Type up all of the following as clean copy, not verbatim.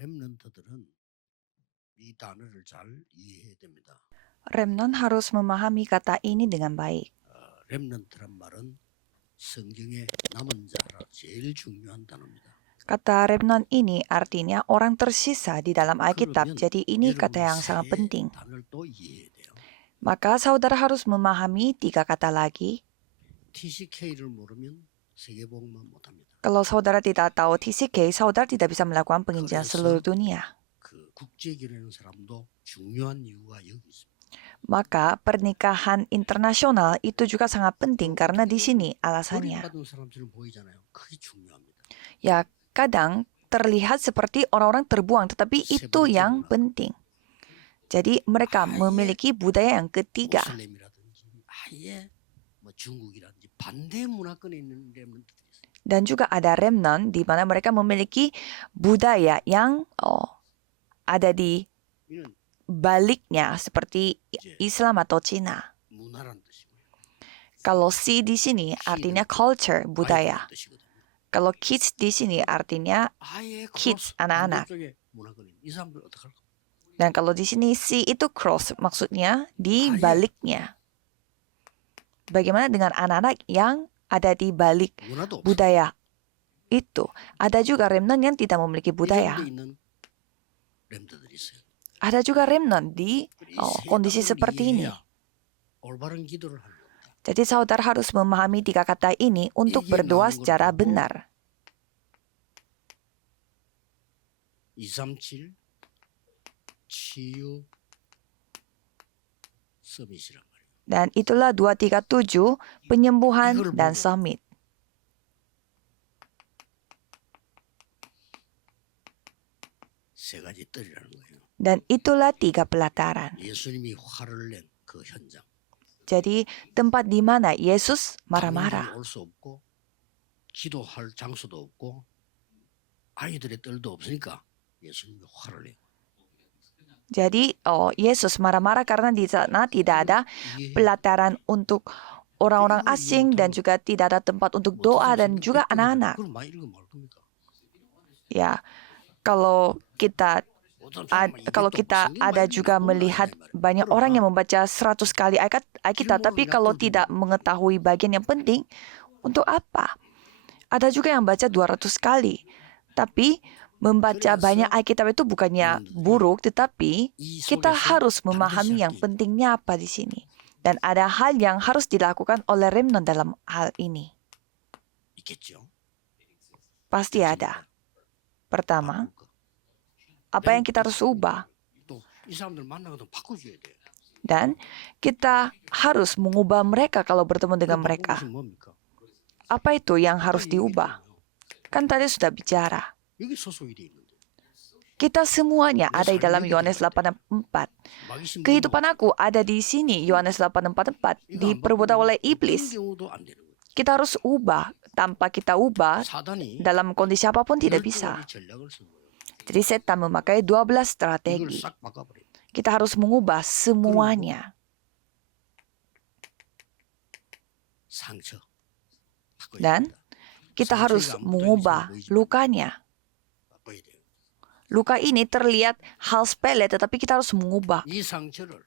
렘넌트들은 이 단어를 잘 이해해야 됩니다. Remnon harus memahami kata ini dengan baik. 렘넌트란 말은 성경에 남은 자라 제일 중요한 단어입니다. Kata remnon ini artinya orang tersisa di dalam Alkitab. 그러면 Jadi ini 여러분은 kata yang sangat 세 penting. 단어를 또 이해해야 돼요. Maka saudara harus memahami 3 kata lagi. TCK를 모르면 세계복음만 못합니다. Kalau saudara tidak tahu TCK, saudara tidak bisa melakukan penginjilan 그래서 seluruh dunia. 그 국제결혼하는 사람도 중요한 이유가 여기 있습니다. Maka pernikahan internasional itu juga sangat penting karena di sini alasannya. 버림받은 사람처럼 보이잖아요. 그게 중요합니다. Ya, kadang terlihat seperti orang-orang terbuang, tetapi itu yang penting. Jadi mereka memiliki budaya yang ketiga. 모슬렘이라든지 아예 뭐 중국이라든지 반대 문화권에 있는 렘넌트들이 있어요. Dan juga ada remnant di mana mereka memiliki budaya yang ada di 이는 baliknya seperti Islam atau Cina. 문화란 뜻이고요. Kalau C di sini artinya culture, budaya. 아이들 뜻이거든요. Kalau kids di sini artinya 아예 kids, 크로스 anak-anak. 반대쪽에 문화권에 이 사람들 어떡할까? Dan kalau di sini C itu cross, maksudnya di baliknya. Bagaimana dengan anak-anak yang ada di balik 문화도 없어요. budaya itu? Ada juga remnant yang tidak memiliki budaya. 이런 데 있는 렘들이 있어요. Ada juga remnant di 이 세 kondisi 단어를 seperti ini. 이해해야 올바른 기도를 하는 겁니다. Jadi saudara harus memahami 3 kata ini untuk 이게 berdoa 나오는 걸 secara 보고 benar. 237 치유 서밋이란 말이에요. Dan itulah 237 penyembuhan dan summit. 세 가지 뜰이라는 거예요. Dan itulah 3 pelataran. 예수님이 화를 낸 그 현장. Jadi tempat di mana Yesus marah-marah. 올수 없고 기도할 장소도 없고 아이들의 뜰도 없으니까 예수님이 화를 내요. Jadi Yesus marah-marah karena di sana tidak ada pelataran untuk orang-orang asing dan juga tidak ada tempat untuk doa dan juga anak-anak. 그럼 많이 읽으면 말 겁니까? Ya, kalau kita ada juga melihat banyak orang yang membaca 100 kali Alkitab, tapi kalau tidak mengetahui bagian yang penting, untuk apa? Ada juga yang baca 200 kali, tapi membaca banyak Alkitab itu bukannya buruk, tetapi kita harus memahami yang pentingnya apa di sini. Dan ada hal yang harus dilakukan oleh remnant dalam hal ini. 있겠죠. Pasti ada. Pertama, apa yang kita harus ubah? 또 이 사람들 만나거든 바꿔줘야 돼. Dan kita harus mengubah mereka kalau bertemu dengan mereka. 바꾸는 것은 뭡니까? Apa itu yang harus diubah? Kan tadi sudah bicara. 여기 소속이 돼 있는데. Kita semuanya ada di dalam Yohanes 8:4. 마귀신 Kehidupan aku ada di sini, Yohanes 8:4, diperbudak oleh iblis. 경우도 안 되는 거예요. Kita harus ubah. Tanpa kita ubah, 사단이 dalam kondisi apapun tidak 12 bisa. 가지 전략을 쓴 거예요. Jadi setan memakai 12 이걸 strategi. 싹 바꿔버려. Kita harus mengubah semuanya. 상처. 바꿔야 Dan 됩니다. kita harus mengubah lukanya. 바꿔야 돼요. Luka ini terlihat hal sepele, tetapi kita harus mengubah. 이 상처를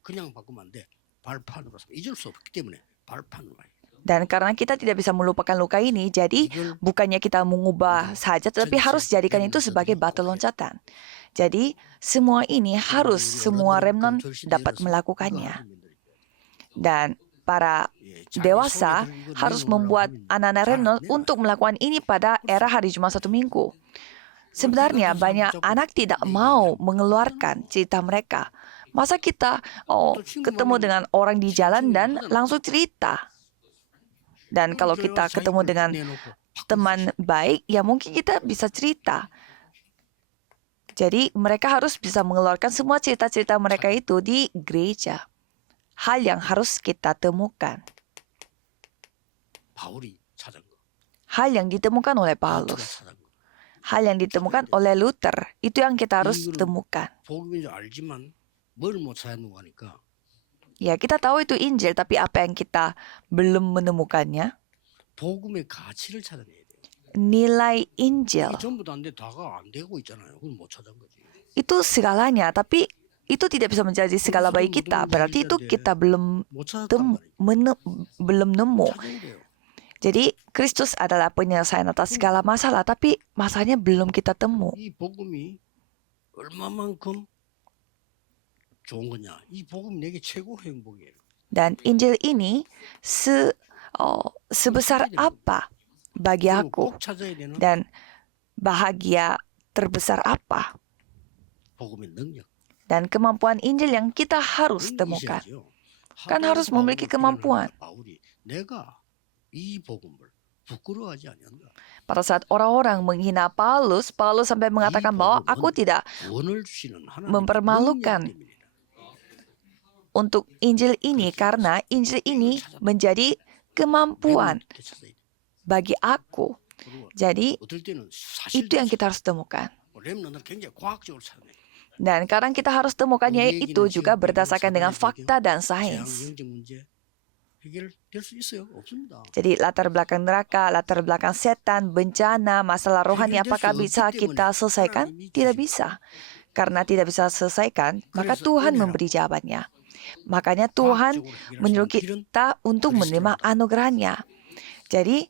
그냥 바꾸면 안 돼. 발판으로 잊을 수 없기 때문에 발판으로 해요. Dan karena kita tidak bisa melupakan luka ini, jadi bukannya kita mengubah saja, tetapi harus jadikan itu sebagai batu loncatan. Jadi semua ini harus semua remnant dapat melakukannya. Dan para dewasa harus membuat anak-anak remnant untuk melakukan ini pada era hari Jumat 1 minggu. Sebenarnya banyak anak tidak mau mengeluarkan cerita mereka. Masa kita ketemu dengan orang di jalan dan langsung cerita. Dan kalau kita ketemu dengan teman baik, ya mungkin kita bisa cerita. Jadi mereka harus bisa mengeluarkan semua cerita-cerita mereka itu di gereja. Hal yang harus kita temukan. 바울이 찾은 거. Hal yang ditemukan oleh Paulus. 찾은 거. Hal yang ditemukan oleh Luther. Itu yang kita harus temukan. 복음인 줄 알지만 뭘 못 찾았는가 하니까 Ya, kita tahu itu Injil, tapi apa yang kita belum menemukannya? 복음의 가치를 찾아내야 돼요. nilai Injil. 이게 전부 다가 안 되고 있잖아요. 그걸 못 찾은 거지. Itu segalanya, tapi itu tidak bisa menjadi segala bagi kita. Berarti itu kita belum 못 찾았단 belum nemu. 찾아야 돼요. Jadi Kristus adalah penyelesaian atas segala masalah, tapi masalahnya belum kita temu. 이 복음이 얼마만큼 좋은 거냐? 이 복음이 내게 최고 행복이에요. Dan Injil ini sebesar apa bagi 그리고 aku, 꼭 찾아야 되는 dan bahagia terbesar apa, 복음의 능력. dan kemampuan Injil yang kita harus temukan. 있어야죠. Kan harus memiliki kemampuan. 바울이 내가 이 복음을 부끄러워하지 않는다. Pada saat orang-orang menghina Paulus sampai mengatakan bahwa aku tidak 구원을 주시는 하나님의 mempermalukan 능력 때문이다. untuk Injil ini karena Injil ini menjadi kemampuan bagi aku. Jadi 어떨 때는 사실 itu yang kita harus temukan. 렘넌은 굉장히 과학적으로 찾아내. Dan kadang kita harus temukannya itu juga berdasarkan dengan fakta dan sains. 영적 문제 해결될 수 있어요? 없습니다. Jadi latar belakang neraka, latar belakang setan, bencana, masalah rohani apakah bisa kita selesaikan? Tidak bisa. Karena tidak bisa selesaikan, maka Tuhan memberi jawabannya. Makanya Tuhan menyuruh kita untuk menerima anugerahnya. Jadi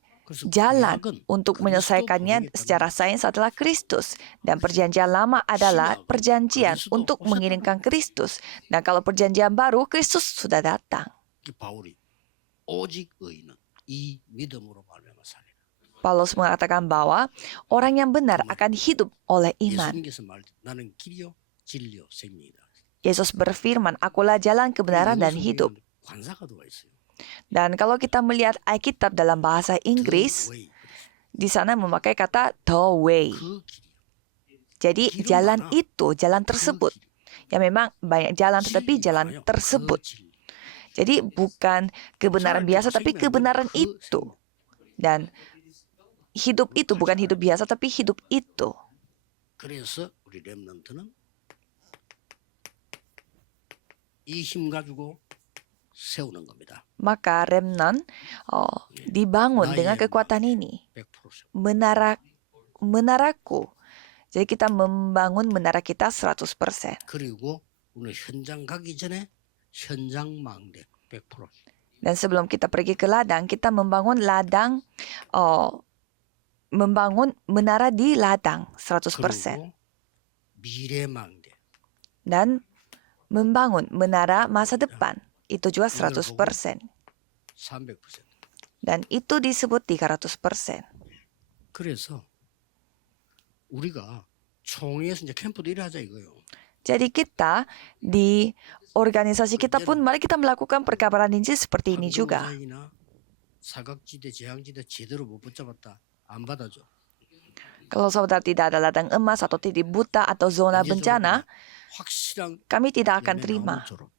jalan untuk menyelesaikannya secara sains adalah Kristus. Dan perjanjian lama adalah perjanjian untuk mengirimkan Kristus. Dan kalau perjanjian baru, Kristus sudah datang. 바울이 오직 의인은 이 믿음으로 말미암아 살리라. Paulus mengatakan bahwa orang yang benar akan hidup oleh iman. 예수님께서 말했 나는 길이요 진리요 생명이다. Yesus berfirman, akulah jalan kebenaran dan hidup. 관사가 들어와 있어요. Dan kalau kita melihat Alkitab dalam bahasa Inggris, The way. di sana memakai kata the way. 그 길이요. Jadi jalan itu, jalan tersebut. Ya memang banyak jalan tetapi jalan tersebut. Jadi bukan kebenaran biasa tapi kebenaran itu. Dan hidup itu bukan hidup biasa tapi hidup itu. 그래서 우리 렘넌트는 이 힘 가지고 세우는 겁니다. Maka remnant dibangun dengan kekuatan ini. 100%. Menaraku. Jadi kita membangun menara kita 100%. 그리고 오늘 현장 가기 전에 현장 망대 100%. Dan sebelum kita pergi ke ladang, kita membangun ladang, membangun menara di ladang 100%. 그리고 미래 망대. Dan membangun menara masa depan, itu juga 100%. 300%. Dan itu disebut 300%. 그래서 우리가 총회에서 이제 캠프도 일하자 이거요. Jadi kita di organisasi kita pun mari kita melakukan perkabaran Injil seperti ini juga. 사각지대, 재앙지대 제대로 못 붙잡았다. 안 받아줘. Kalau saudara tidak ada ladang emas atau titik buta atau zona bencana, 확실한 kami tidak akan 열매 terima. 나오는 졸업.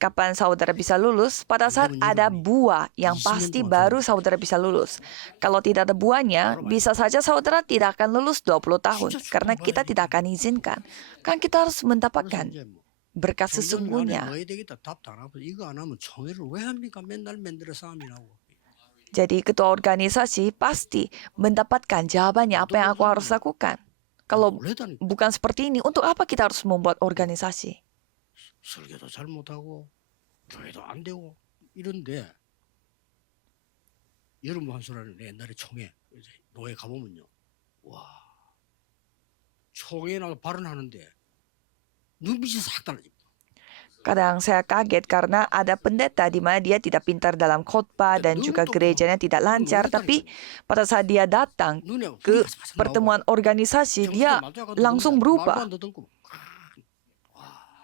Kapan saudara bisa lulus? Pada saat ada buah yang pasti baru saudara bisa lulus. Kalau tidak ada buahnya, bisa saja saudara tidak akan lulus 20 tahun. Karena kita tidak akan izinkan. Kan kita harus 그래서 mendapatkan 이제 뭐 berkat 총회 안에 sesungguhnya. 뭐 해야 되겠다 답도 안 하고 이거 안 하면 총회를 왜 합니까? 맨날 맨들어 싸움이 나고. Jadi ketua organisasi pasti mendapatkan jawabannya apa yang aku harus lakukan. Kalau 원래다니 bukan seperti ini, untuk apa kita harus membuat organisasi? 설교도 잘 못하고 교회도 안 되고 이런데 여러분 한 소리는 옛날에 총회 이제 노예 가보면요. 와 총회 나가 발언하는데 눈빛이 싹 달라집니다. Kadang saya kaget karena ada pendeta di mana dia tidak pintar dalam khotbah dan juga gerejanya tidak lancar. Tapi pada saat dia datang 눈에 ke 화사화사 pertemuan organisasi, dia langsung berubah.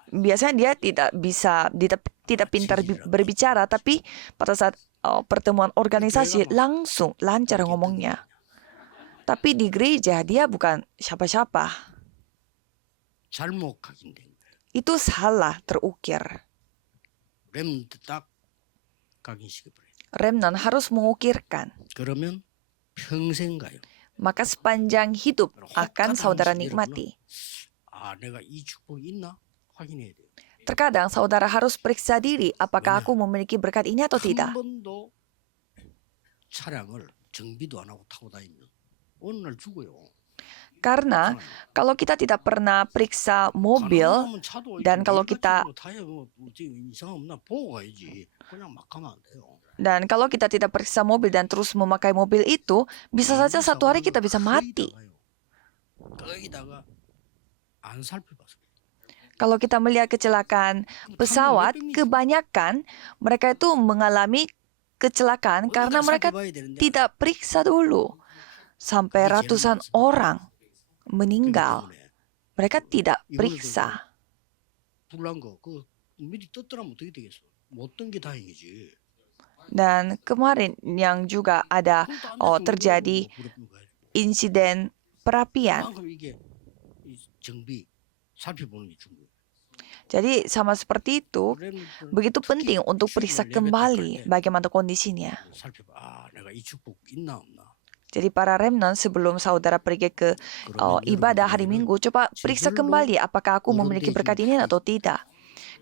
Biasanya dia tidak pintar berbicara, tapi pada saat pertemuan organisasi langsung lancar ngomongnya. Tapi di gereja dia bukan siapa-siapa. 잘못 각인된 거예요. Itu salah terukir. 렘드 딱 각인시켜버려요. Remnant harus mengukirkan. 그러면 평생 가요. Maka sepanjang hidup akan saudara nikmati. 아 내가 이 축복이 있나 확인해야 돼요. Terkadang saudara harus periksa diri apakah aku memiliki berkat ini atau tidak. 한 번도 차량을 정비도 안 하고 타고 다니면 어느 날 죽어요. Karena kalau kita tidak pernah periksa mobil 가난하면 차도 dan 이렇게 kalau 매일같이 kita 뭐 타이어 뭐 이상한 없나 보고 가야지. 그냥 막 가면 안 돼요. dan kalau kita tidak periksa mobil dan terus memakai mobil itu, bisa saja satu hari kita bisa mati. 거기다가 안 살펴봐서. Kalau kita melihat kecelakaan pesawat, kebanyakan mereka itu mengalami kecelakaan karena mereka tidak periksa dulu. Sampai ratusan orang meninggal. Mereka tidak periksa. 불난 거, 그 미리 떴더라면 어떻게 되겠어? 못 뜬 게 다행이지. Dan kemarin yang juga ada terjadi insiden perapian. 그만큼 이게 이 정비 살펴보는 게 중요해. Jadi sama seperti itu, begitu penting untuk periksa kembali bagaimana kondisinya. 살펴봐. 아, 내가 이 축복 있나 없나. Jadi para remnant sebelum saudara pergi ke ibadah hari Minggu, coba periksa kembali apakah aku memiliki berkat ini atau tidak.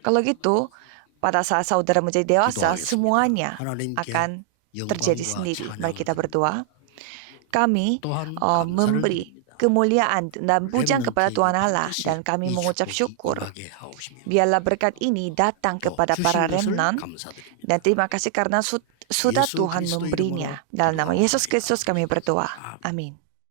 Kalau gitu, pada saat saudara menjadi dewasa, semuanya akan terjadi sendiri. Mari kita berdoa. Kami memberi kemuliaan dan pujian kepada Tuhan Allah dan kami mengucap syukur. Biarlah berkat ini datang kepada para remnant dan terima kasih karena sudah Tuhan memberinya. Dalam nama Yesus Kristus kami berdoa. Amin.